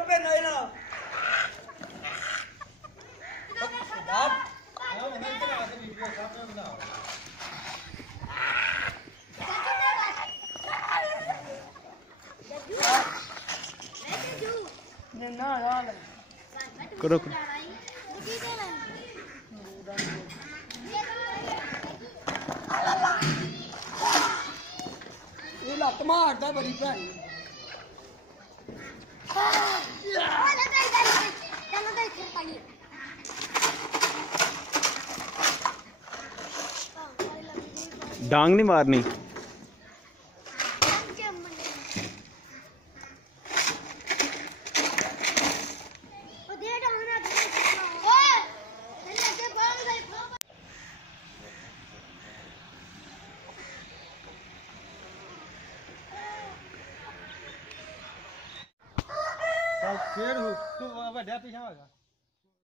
ਆਪੇ ਨਹੀਂ ਨਾ करो ये लत मारदा बड़ी भैन डांग नहीं मारनी फिर तू वड्या पीछा होगा